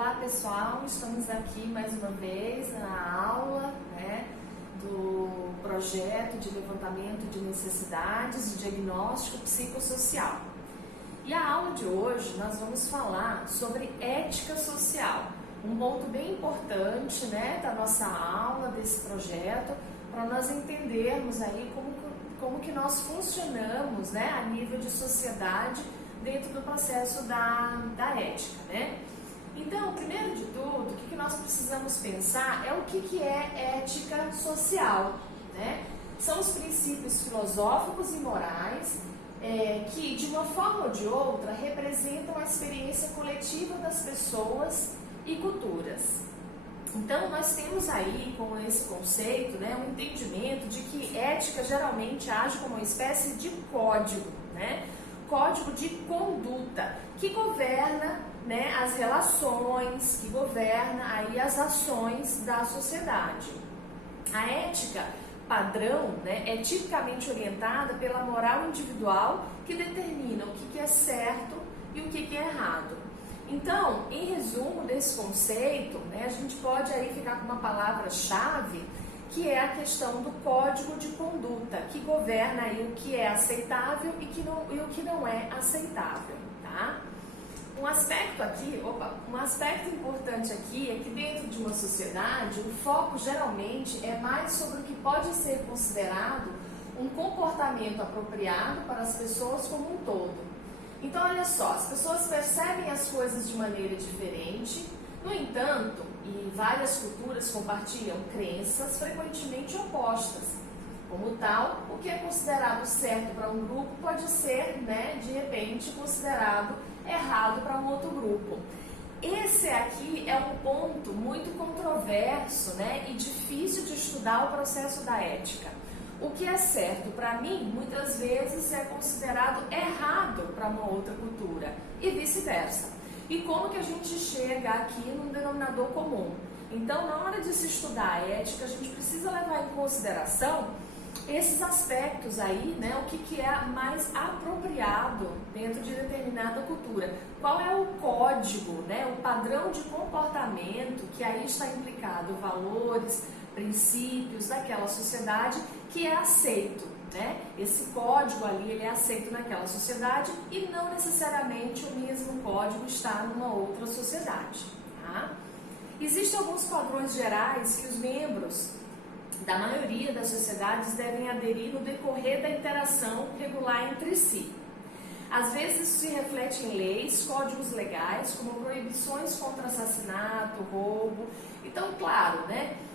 Olá pessoal, estamos aqui mais uma vez na aula do projeto de levantamento de necessidades de diagnóstico psicossocial. E a aula de hoje nós vamos falar sobre ética social, um ponto bem importante da nossa aula, desse projeto, para nós entendermos aí como que nós funcionamos a nível de sociedade dentro do processo da ética, Então, primeiro de tudo, o que nós precisamos pensar é o que é ética social, São os princípios filosóficos e morais que, de uma forma ou de outra, representam a experiência coletiva das pessoas e culturas. Então, nós temos aí, com esse conceito, um entendimento de que ética geralmente age como uma espécie de código, código de conduta que governa as relações, que governa aí as ações da sociedade. A ética padrão é tipicamente orientada pela moral individual que determina o que é certo e o que é errado. Então, em resumo desse conceito, a gente pode aí ficar com uma palavra-chave, que é a questão do código de conduta, que governa aí o que é aceitável e o que não é aceitável, tá? Um aspecto importante aqui é que dentro de uma sociedade, o foco geralmente é mais sobre o que pode ser considerado um comportamento apropriado para as pessoas como um todo. Então, olha só, as pessoas percebem as coisas de maneira diferente, no entanto, e várias culturas compartilham crenças frequentemente opostas. Como tal, o que é considerado certo para um grupo pode ser, de repente, considerado errado para um outro grupo. Esse aqui é um ponto muito controverso, e difícil de estudar o processo da ética. O que é certo para mim, muitas vezes é considerado errado para uma outra cultura e vice-versa. E como que a gente chega aqui num denominador comum? Então, na hora de se estudar a ética, a gente precisa levar em consideração esses aspectos aí, o que é mais apropriado dentro de determinada cultura. Qual é o código, o padrão de comportamento que aí está implicado, valores, princípios daquela sociedade que é aceito. Esse código ali ele é aceito naquela sociedade e não necessariamente o mesmo código está numa outra sociedade. Tá? Existem alguns padrões gerais que os membros da maioria das sociedades devem aderir no decorrer da interação regular entre si. Às vezes isso se reflete em leis, códigos legais, como proibições contra assassinato, roubo. Então, claro,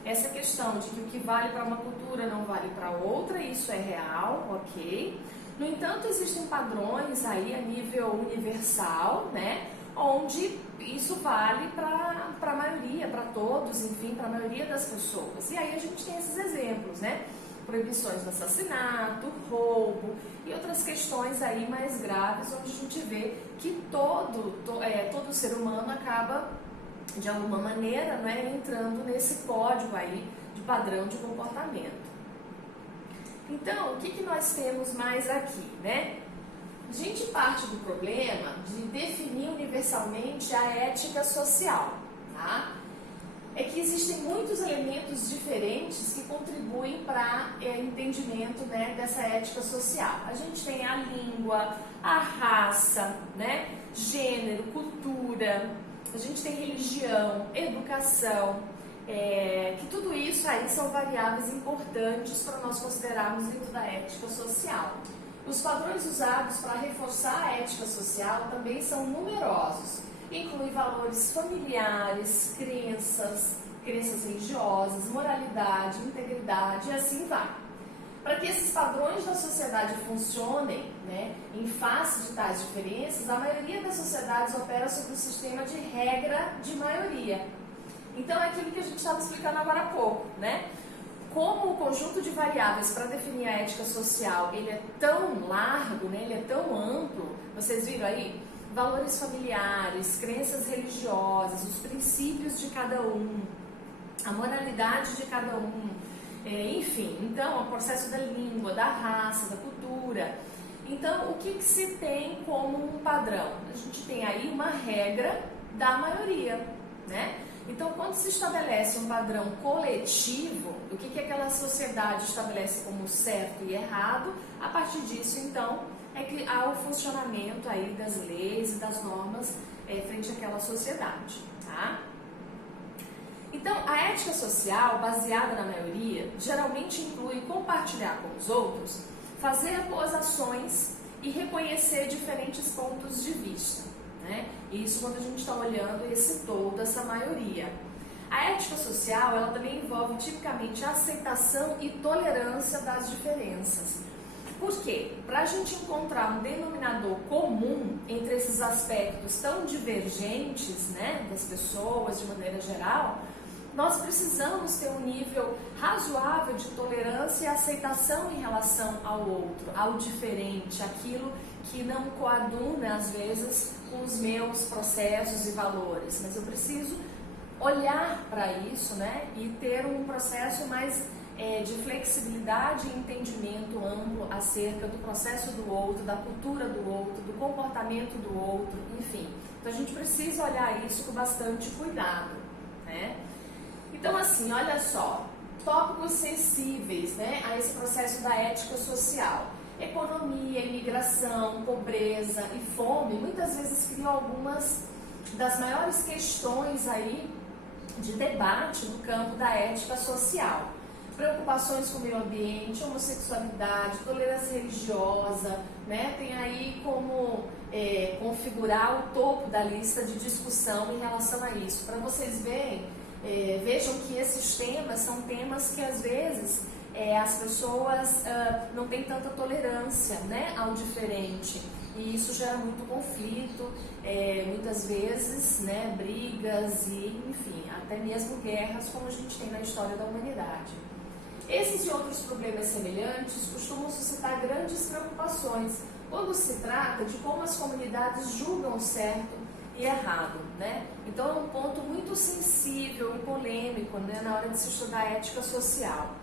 essa questão de que o que vale para uma cultura não vale para outra, isso é real, ok? No entanto, existem padrões aí a nível universal, onde isso vale para a maioria, para todos, enfim, para a maioria das pessoas. E aí a gente tem esses exemplos, proibições do assassinato, roubo e outras questões aí mais graves, onde a gente vê que todo ser humano acaba, de alguma maneira, entrando nesse código aí de padrão de comportamento. Então, o que nós temos mais aqui, A gente parte do problema de definir universalmente a ética social, tá? É que existem muitos elementos diferentes que contribuem para o entendimento dessa ética social. A gente tem a língua, a raça, gênero, cultura, a gente tem religião, educação, que tudo isso aí são variáveis importantes para nós considerarmos dentro da ética social. Os padrões usados para reforçar a ética social também são numerosos. Inclui valores familiares, crenças religiosas, moralidade, integridade e assim vai. Para que esses padrões da sociedade funcionem, em face de tais diferenças, a maioria das sociedades opera sobre o sistema de regra de maioria. Então é aquilo que a gente estava explicando agora há pouco, Como o conjunto de variáveis para definir a ética social, ele é tão largo, ele é tão amplo, vocês viram aí? Valores familiares, crenças religiosas, os princípios de cada um, a moralidade de cada um, enfim, então o processo da língua, da raça, da cultura. Então, o que se tem como um padrão? A gente tem aí uma regra da maioria, né? Então, quando se estabelece um padrão coletivo, o que aquela sociedade estabelece como certo e errado, a partir disso, então, é que há o funcionamento aí das leis e das normas frente àquela sociedade, tá? Então, a ética social, baseada na maioria, geralmente inclui compartilhar com os outros, fazer boas ações e reconhecer diferentes pontos de vista, né? Isso quando a gente está olhando esse todo, essa maioria. A ética social, ela também envolve tipicamente a aceitação e tolerância das diferenças. Por quê? Para a gente encontrar um denominador comum entre esses aspectos tão divergentes, né, das pessoas de maneira geral, nós precisamos ter um nível razoável de tolerância e aceitação em relação ao outro, ao diferente, aquilo que não coaduna às vezes com os meus processos e valores, mas eu preciso olhar para isso, né, e ter um processo mais de flexibilidade e entendimento amplo acerca do processo do outro, da cultura do outro, do comportamento do outro, enfim. Então a gente precisa olhar isso com bastante cuidado, né? Então assim, olha só, tópicos sensíveis, né, a esse processo da ética social. Economia, imigração, pobreza e fome, muitas vezes criam algumas das maiores questões aí de debate no campo da ética social. Preocupações com o meio ambiente, homossexualidade, tolerância religiosa, né? Tem aí como configurar o topo da lista de discussão em relação a isso. Para vocês verem, vejam que esses temas são temas que às vezes as pessoas não têm tanta tolerância, né, ao diferente. E isso gera muito conflito, muitas vezes, né, brigas e, enfim, até mesmo guerras, como a gente tem na história da humanidade. Esses e outros problemas semelhantes costumam suscitar grandes preocupações quando se trata de como as comunidades julgam o certo e errado, né? Então é um ponto muito sensível e polêmico, né, na hora de se estudar ética social.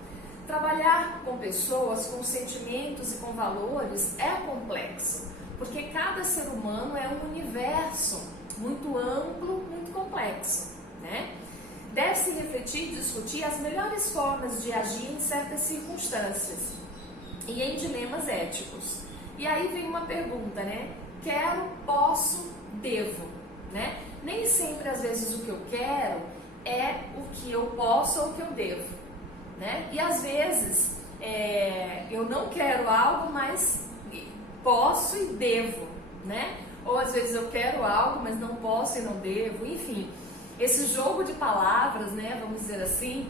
Trabalhar com pessoas, com sentimentos e com valores é complexo, porque cada ser humano é um universo muito amplo, muito complexo, né? Deve-se refletir e discutir as melhores formas de agir em certas circunstâncias e em dilemas éticos. E aí vem uma pergunta, né? Quero, posso, devo, né? Nem sempre, às vezes, o que eu quero é o que eu posso ou o que eu devo, né? E às vezes eu não quero algo, mas posso e devo, né? Ou às vezes eu quero algo, mas não posso e não devo, enfim. Esse jogo de palavras, né, vamos dizer assim,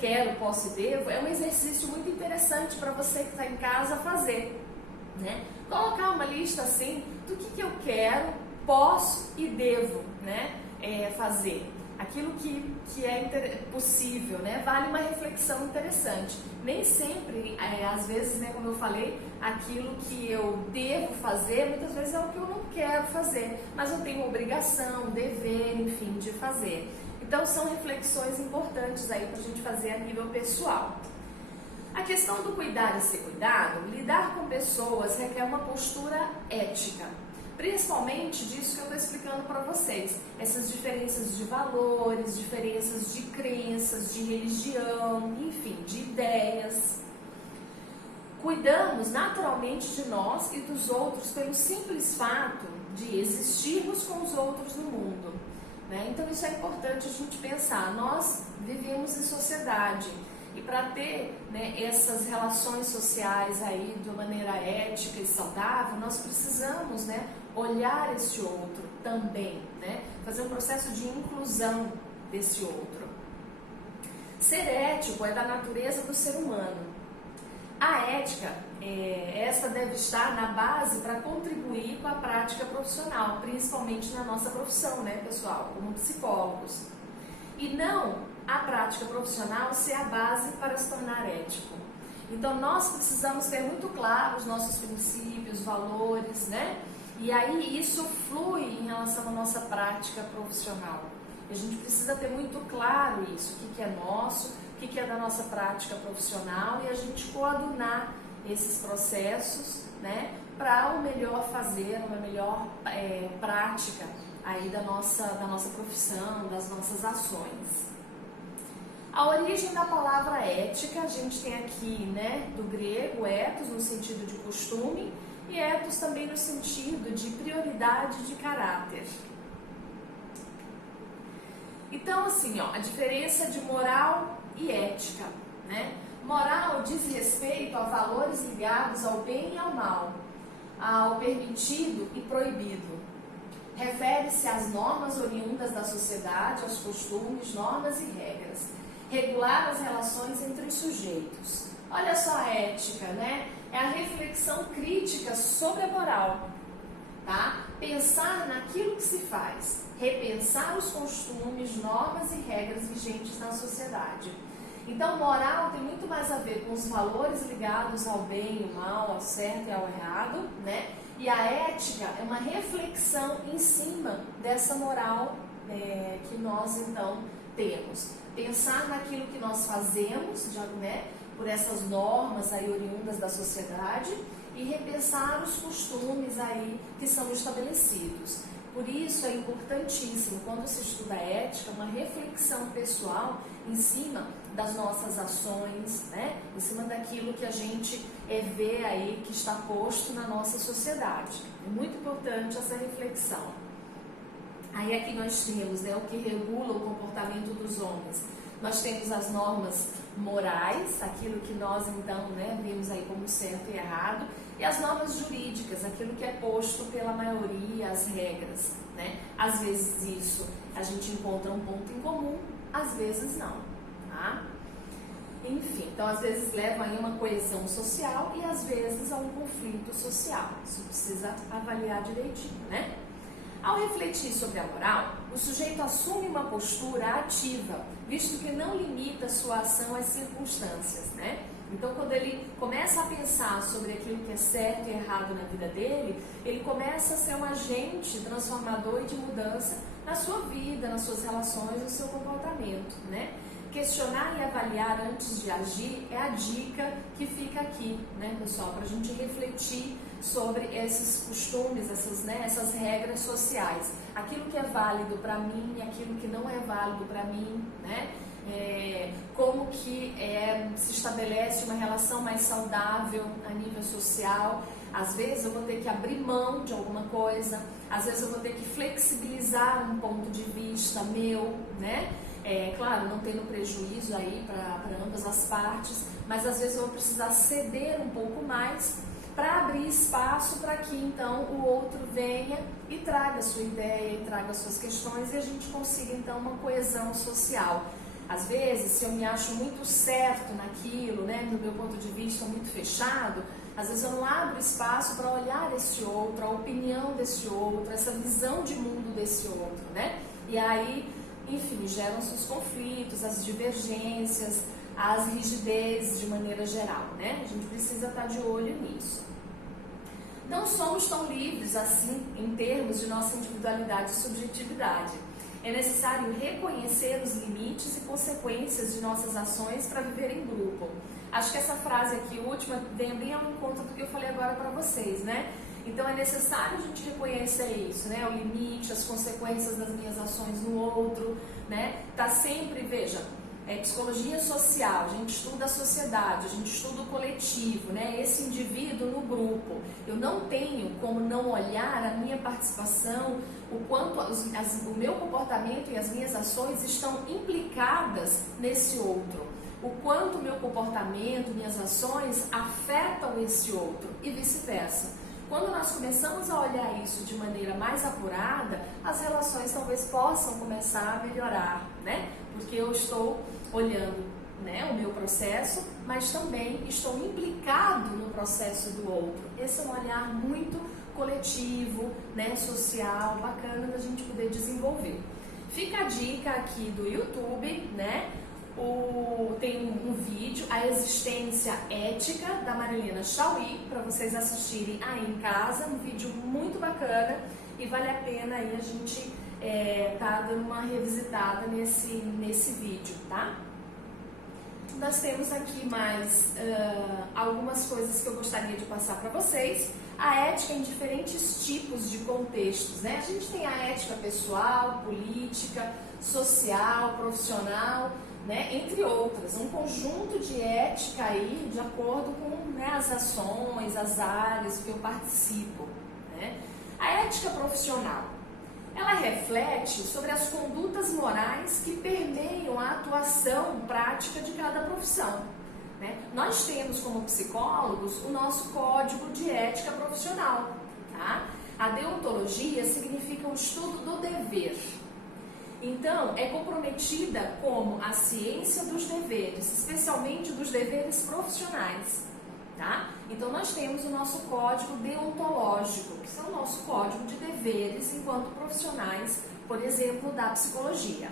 quero, posso e devo, é um exercício muito interessante para você que está em casa fazer, né? Colocar uma lista assim do que eu quero, posso e devo, né, fazer. Aquilo que é possível, né? Vale uma reflexão interessante. Nem sempre, às vezes, né, como eu falei, aquilo que eu devo fazer, muitas vezes é o que eu não quero fazer, mas eu tenho obrigação, dever, enfim, de fazer. Então são reflexões importantes aí para a gente fazer a nível pessoal. A questão do cuidar e ser cuidado, lidar com pessoas requer uma postura ética. Principalmente disso que eu estou explicando para vocês, essas diferenças de valores, diferenças de crenças, de religião, enfim, de ideias. Cuidamos naturalmente de nós e dos outros pelo simples fato de existirmos com os outros no mundo, né? Então isso é importante a gente pensar, nós vivemos em sociedade. E para ter, né, essas relações sociais aí de uma maneira ética e saudável, nós precisamos, né, olhar esse outro também, né, fazer um processo de inclusão desse outro. Ser ético é da natureza do ser humano. A ética, essa deve estar na base para contribuir com a prática profissional, principalmente na nossa profissão, né, pessoal, como psicólogos. E não a prática profissional ser a base para se tornar ético. Então nós precisamos ter muito claro os nossos princípios, valores, né? E aí isso flui em relação à nossa prática profissional. A gente precisa ter muito claro isso, o que é nosso, o que é da nossa prática profissional e a gente coadunar esses processos, né, para o melhor fazer, uma melhor prática aí da nossa profissão, das nossas ações. A origem da palavra ética, a gente tem aqui, né, do grego, ethos, no sentido de costume, e ethos também no sentido de prioridade de caráter. Então, assim, ó, a diferença de moral e ética, né? Moral diz respeito a valores ligados ao bem e ao mal, ao permitido e proibido. Refere-se às normas oriundas da sociedade, aos costumes, normas e regras. Regular as relações entre os sujeitos. Olha só a ética, né? É a reflexão crítica sobre a moral, tá? Pensar naquilo que se faz, repensar os costumes, normas e regras vigentes na sociedade. Então, moral tem muito mais a ver com os valores ligados ao bem e ao mal, ao certo e ao errado, né? E a ética é uma reflexão em cima dessa moral que nós, então, temos. Pensar naquilo que nós fazemos, né, por essas normas aí oriundas da sociedade e repensar os costumes aí que são estabelecidos. Por isso é importantíssimo, quando se estuda ética, uma reflexão pessoal em cima das nossas ações, né, em cima daquilo que a gente vê aí que está posto na nossa sociedade. É muito importante essa reflexão. Aí aqui nós temos, né, o que regula o comportamento dos homens. Nós temos as normas morais, aquilo que nós então, né, vemos aí como certo e errado, e as normas jurídicas, aquilo que é posto pela maioria, as regras, né? Às vezes isso a gente encontra um ponto em comum, às vezes não, tá? Enfim, então às vezes leva aí uma coesão social e às vezes a um conflito social. Isso precisa avaliar direitinho, né? Ao refletir sobre a moral, o sujeito assume uma postura ativa, visto que não limita sua ação às circunstâncias, né? Então, quando ele começa a pensar sobre aquilo que é certo e errado na vida dele, ele começa a ser um agente transformador e de mudança na sua vida, nas suas relações, no seu comportamento, né? Questionar e avaliar antes de agir é a dica que fica aqui, né, pessoal, para a gente refletir sobre esses costumes, essas regras sociais. Aquilo que é válido para mim, aquilo que não é válido para mim, né? Como que se estabelece uma relação mais saudável a nível social. Às vezes eu vou ter que abrir mão de alguma coisa, às vezes eu vou ter que flexibilizar um ponto de vista meu, né? Claro, não tendo prejuízo aí para ambas as partes, mas às vezes eu vou precisar ceder um pouco mais para abrir espaço para que então o outro venha e traga a sua ideia, e traga as suas questões e a gente consiga então uma coesão social. Às vezes, se eu me acho muito certo naquilo, né, do meu ponto de vista muito fechado, às vezes eu não abro espaço para olhar esse outro, a opinião desse outro, essa visão de mundo desse outro, né? E aí, enfim, geram-se os conflitos, as divergências, as rigidezes de maneira geral, né? A gente precisa estar de olho nisso. Não somos tão livres assim em termos de nossa individualidade e subjetividade. É necessário reconhecer os limites e consequências de nossas ações para viver em grupo. Acho que essa frase aqui, última, vem bem ao encontro do que eu falei agora para vocês, né? Então é necessário a gente reconhecer isso, né? O limite, as consequências das minhas ações no outro, né? Tá sempre, veja, psicologia social, a gente estuda a sociedade, a gente estuda o coletivo, né? Esse indivíduo no grupo. Eu não tenho como não olhar a minha participação, o quanto o meu comportamento e as minhas ações estão implicadas nesse outro. O quanto o meu comportamento, minhas ações afetam esse outro e vice-versa. Quando nós começamos a olhar isso de maneira mais apurada, as relações talvez possam começar a melhorar, né? Porque eu estou olhando, né, o meu processo, mas também estou implicado no processo do outro. Esse é um olhar muito coletivo, né, social, bacana da gente poder desenvolver. Fica a dica aqui do YouTube, né? Tem um vídeo, A Existência Ética, da Marilena Chauí, para vocês assistirem aí em casa, um vídeo muito bacana e vale a pena aí a gente tá dando uma revisitada nesse vídeo, tá? Nós temos aqui mais algumas coisas que eu gostaria de passar para vocês. a ética em diferentes tipos de contextos, né? A gente tem a ética pessoal, política, social, profissional, né? Entre outras, um conjunto de ética aí de acordo com, né, as ações, as áreas que eu participo, né? A ética profissional, ela reflete sobre as condutas morais que permeiam a atuação prática de cada profissão, né? Nós temos como psicólogos o nosso código de ética profissional, tá? A deontologia significa o estudo do dever. Então, é comprometida como a ciência dos deveres, especialmente dos deveres profissionais, tá? Então, nós temos o nosso código deontológico, que é o nosso código de deveres enquanto profissionais, por exemplo, da psicologia.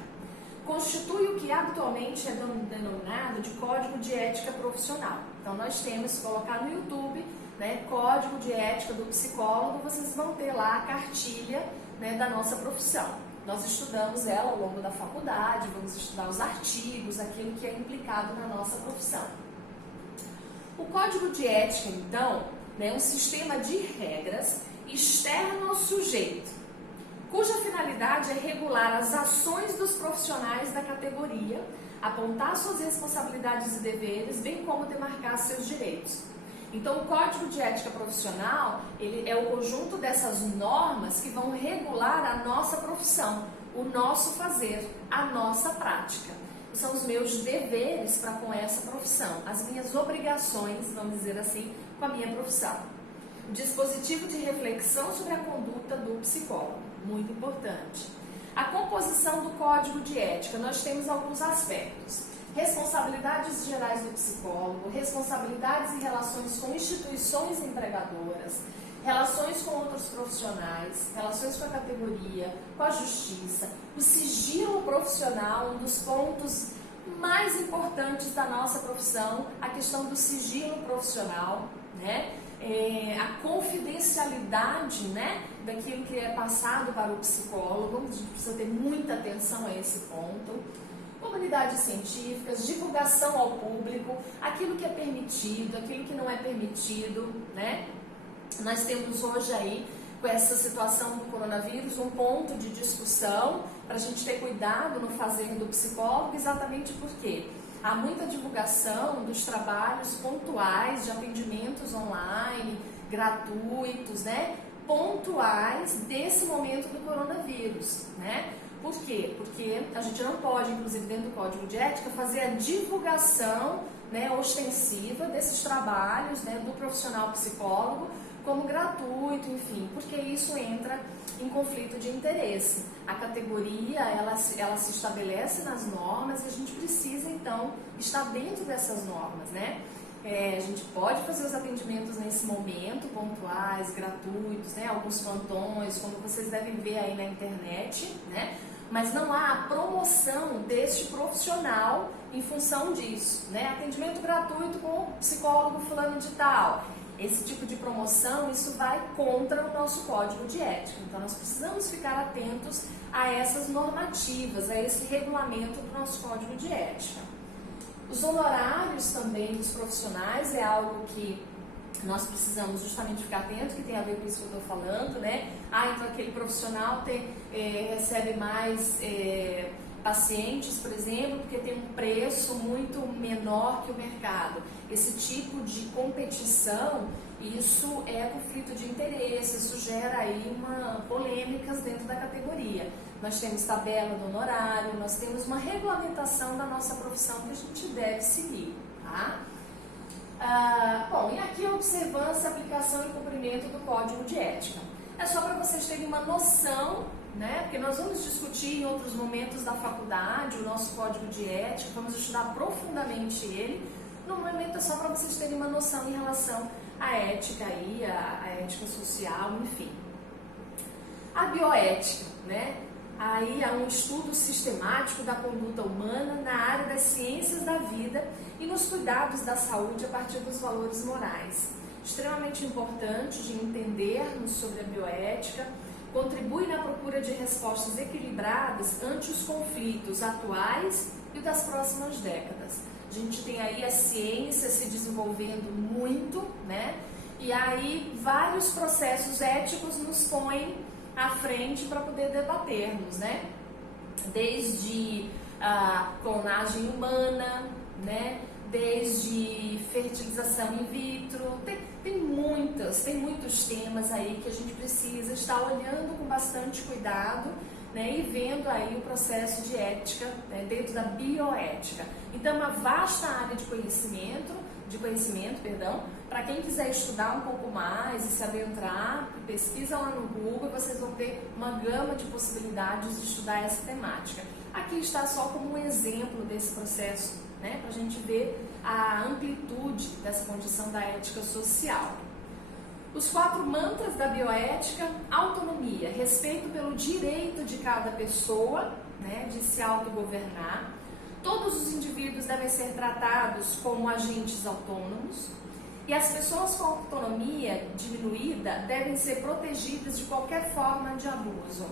Constitui o que habitualmente é denominado de código de ética profissional. Então, nós temos, se colocar no YouTube, né, código de ética do psicólogo, vocês vão ter lá a cartilha, né, da nossa profissão. Nós estudamos ela ao longo da faculdade, vamos estudar os artigos, aquilo que é implicado na nossa profissão. O código de ética, então, é um sistema de regras externo ao sujeito, cuja finalidade é regular as ações dos profissionais da categoria, apontar suas responsabilidades e deveres, bem como demarcar seus direitos. Então, o Código de Ética Profissional, ele é o conjunto dessas normas que vão regular a nossa profissão, o nosso fazer, a nossa prática. São os meus deveres para com essa profissão, as minhas obrigações, vamos dizer assim, com a minha profissão. O dispositivo de reflexão sobre a conduta do psicólogo, muito importante. A composição do Código de Ética, nós temos alguns aspectos. Responsabilidades gerais do psicólogo, responsabilidades e relações com instituições empregadoras, relações com outros profissionais, relações com a categoria, com a justiça, o sigilo profissional, um dos pontos mais importantes da nossa profissão, a questão do sigilo profissional, né? A confidencialidade, né, daquilo que é passado para o psicólogo, a gente precisa ter muita atenção a esse ponto. Comunidades científicas, divulgação ao público, aquilo que é permitido, aquilo que não é permitido, né? Nós temos hoje aí, com essa situação do coronavírus, um ponto de discussão para a gente ter cuidado no fazer do psicólogo, exatamente porque há muita divulgação dos trabalhos pontuais de atendimentos online, gratuitos, né? Pontuais desse momento do coronavírus, né? Por quê? Porque a gente não pode, inclusive dentro do Código de Ética, fazer a divulgação, né, ostensiva desses trabalhos, né, do profissional psicólogo como gratuito, enfim, porque isso entra em conflito de interesse. A categoria, ela se estabelece nas normas e a gente precisa, então, estar dentro dessas normas, né? A gente pode fazer os atendimentos nesse momento, pontuais, gratuitos, né? Alguns plantões, como vocês devem ver aí na internet, né? Mas não há a promoção deste profissional em função disso, né? Atendimento gratuito com o psicólogo fulano de tal. Esse tipo de promoção, isso vai contra o nosso código de ética. Então, nós precisamos ficar atentos a essas normativas, a esse regulamento do nosso código de ética. Os honorários também dos profissionais é algo que nós precisamos justamente ficar atento, que tem a ver com isso que eu estou falando, né? Então aquele profissional recebe mais pacientes, por exemplo, porque tem um preço muito menor que o mercado. Esse tipo de competição, isso é conflito de interesse, isso gera aí polêmicas dentro da categoria. Nós temos tabela do honorário, nós temos uma regulamentação da nossa profissão que a gente deve seguir, tá? Bom, e aqui a observância, aplicação e cumprimento do Código de Ética. É só para vocês terem uma noção, né? Porque nós vamos discutir em outros momentos da faculdade o nosso Código de Ética, vamos estudar profundamente ele. No momento é só para vocês terem uma noção em relação à ética aí, a ética social, enfim. A bioética, né? Aí há um estudo sistemático da conduta humana na área das ciências da vida e nos cuidados da saúde a partir dos valores morais. Extremamente importante de entendermos sobre a bioética, contribui na procura de respostas equilibradas ante os conflitos atuais e das próximas décadas. A gente tem aí a ciência se desenvolvendo muito, né? E aí vários processos éticos nos põem à frente para poder debatermos, né? Desde a clonagem humana, né? Desde fertilização in vitro, tem muitos temas aí que a gente precisa estar olhando com bastante cuidado, né, e vendo aí o processo de ética, né, dentro da bioética. Então, é uma vasta área de conhecimento, para quem quiser estudar um pouco mais e se adentrar, pesquisa lá no Google, vocês vão ter uma gama de possibilidades de estudar essa temática. Aqui está só como um exemplo desse processo, né, para a gente ver a amplitude dessa condição da ética social. Os 4 mantras da bioética: autonomia, respeito pelo direito de cada pessoa, né, de se autogovernar. Todos os indivíduos devem ser tratados como agentes autônomos e as pessoas com autonomia diminuída devem ser protegidas de qualquer forma de abuso.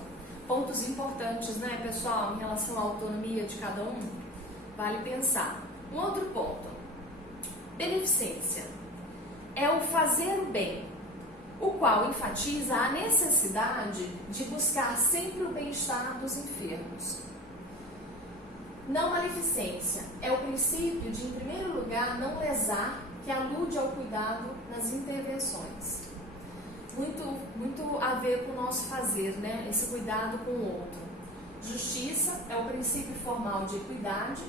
Pontos importantes, né, pessoal, em relação à autonomia de cada um? Vale pensar. Um outro ponto: beneficência é o fazer o bem, o qual enfatiza a necessidade de buscar sempre o bem-estar dos enfermos. Não maleficência é o princípio de, em primeiro lugar, não lesar, que alude ao cuidado nas intervenções. Muito a ver com o nosso fazer, né? Esse cuidado com o outro. Justiça é o princípio formal de equidade.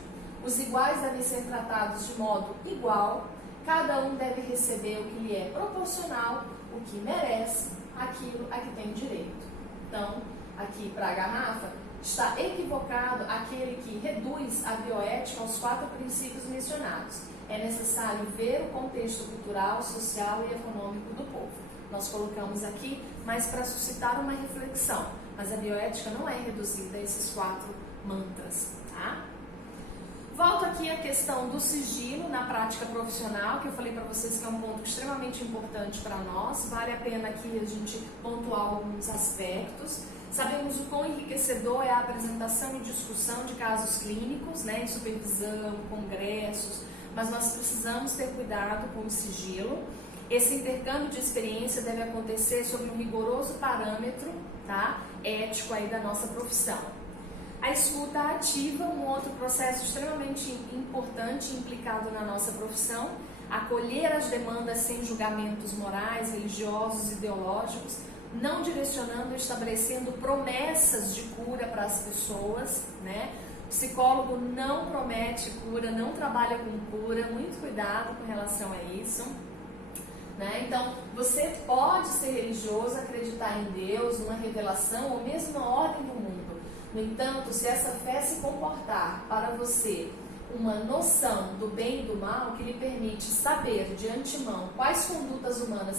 Os iguais devem ser tratados de modo igual. Cada um deve receber o que lhe é proporcional, o que merece, aquilo a que tem direito. Então, aqui para a garrafa, está equivocado aquele que reduz a bioética aos 4 princípios mencionados. É necessário ver o contexto cultural, social e econômico do povo. Nós colocamos aqui, mas para suscitar uma reflexão. Mas a bioética não é reduzida a esses 4 mantras, tá? Volto aqui à questão do sigilo na prática profissional, que eu falei para vocês que é um ponto extremamente importante para nós. Vale a pena aqui a gente pontuar alguns aspectos. Sabemos o quão enriquecedor é a apresentação e discussão de casos clínicos, né, em supervisão, congressos, mas nós precisamos ter cuidado com o sigilo. Esse intercâmbio de experiência deve acontecer sob um rigoroso parâmetro, tá, ético aí da nossa profissão. A escuta ativa, um outro processo extremamente importante e implicado na nossa profissão. Acolher as demandas sem julgamentos morais, religiosos, ideológicos, não direcionando ou estabelecendo promessas de cura para as pessoas, né? O psicólogo não promete cura, não trabalha com cura, muito cuidado com relação a isso, né? Então, você pode ser religioso, acreditar em Deus, numa revelação ou mesmo na ordem do mundo. No entanto, se essa fé se comportar para você uma noção do bem e do mal que lhe permite saber de antemão quais condutas humanas